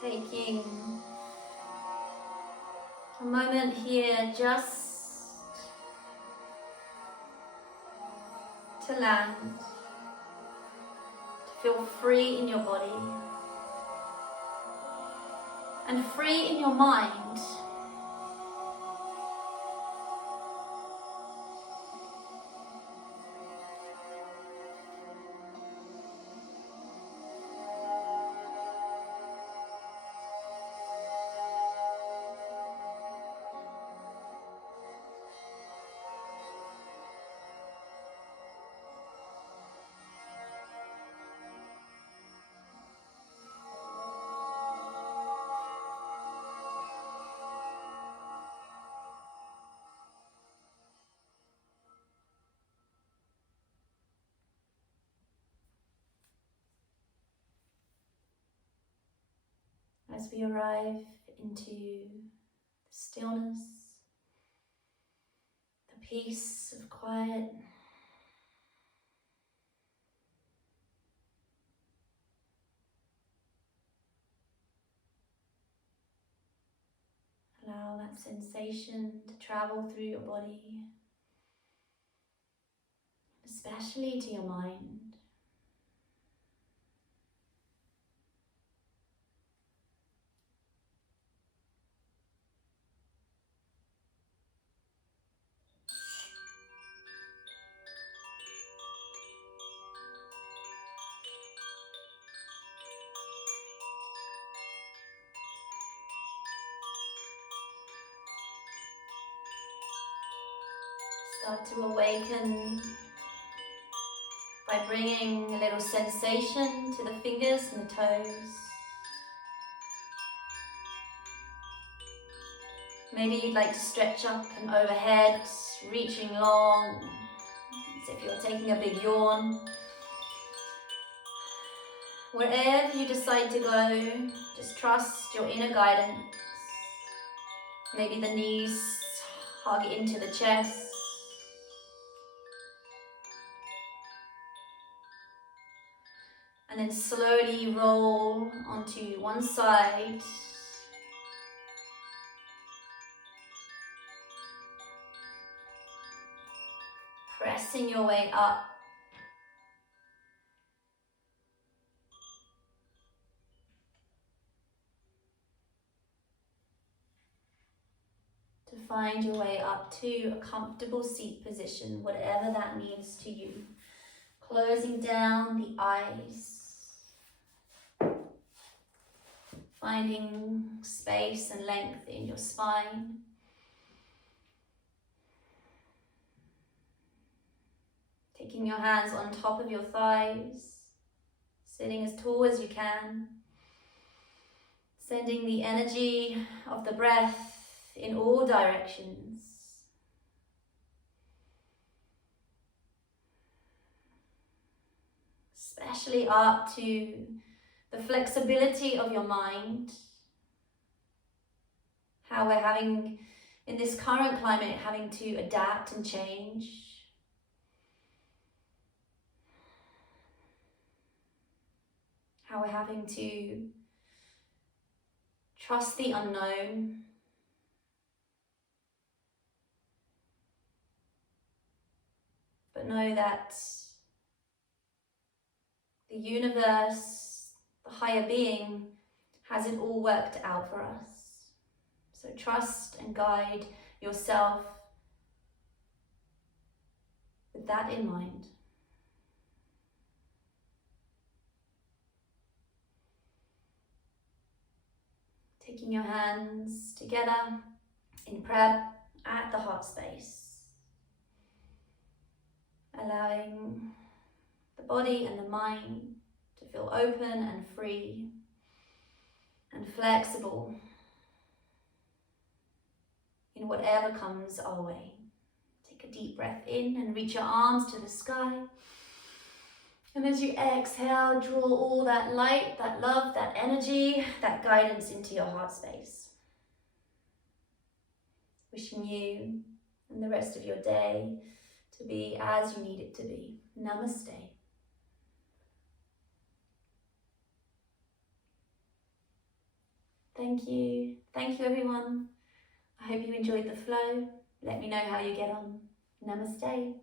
Taking a moment here just to land, to feel free in your body and free in your mind. As we arrive into the stillness, the peace of quiet, allow that sensation to travel through your body, especially to your mind. Start to awaken by bringing a little sensation to the fingers and the toes. Maybe you'd like to stretch up and overhead, reaching long, as if you're taking a big yawn. Wherever you decide to go, just trust your inner guidance. Maybe the knees hug into the chest. And then slowly roll onto one side. Pressing your way up. To find your way up to a comfortable seat position, whatever that means to you. Closing down the eyes. Finding space and length in your spine. Taking your hands on top of your thighs. Sitting as tall as you can. Sending the energy of the breath in all directions. Especially up to the flexibility of your mind. How we're having, in this current climate, having to adapt and change. How we're having to trust the unknown. But know that the universe, the higher being, has it all worked out for us. So trust and guide yourself with that in mind. Taking your hands together in prayer at the heart space. Allowing the body and the mind to feel open and free and flexible in whatever comes our way. Take a deep breath in and reach your arms to the sky. And as you exhale, draw all that light, that love, that energy, that guidance into your heart space. Wishing you and the rest of your day to be as you need it to be. Namaste. Thank you. Thank you, everyone. I hope you enjoyed the flow. Let me know how you get on. Namaste.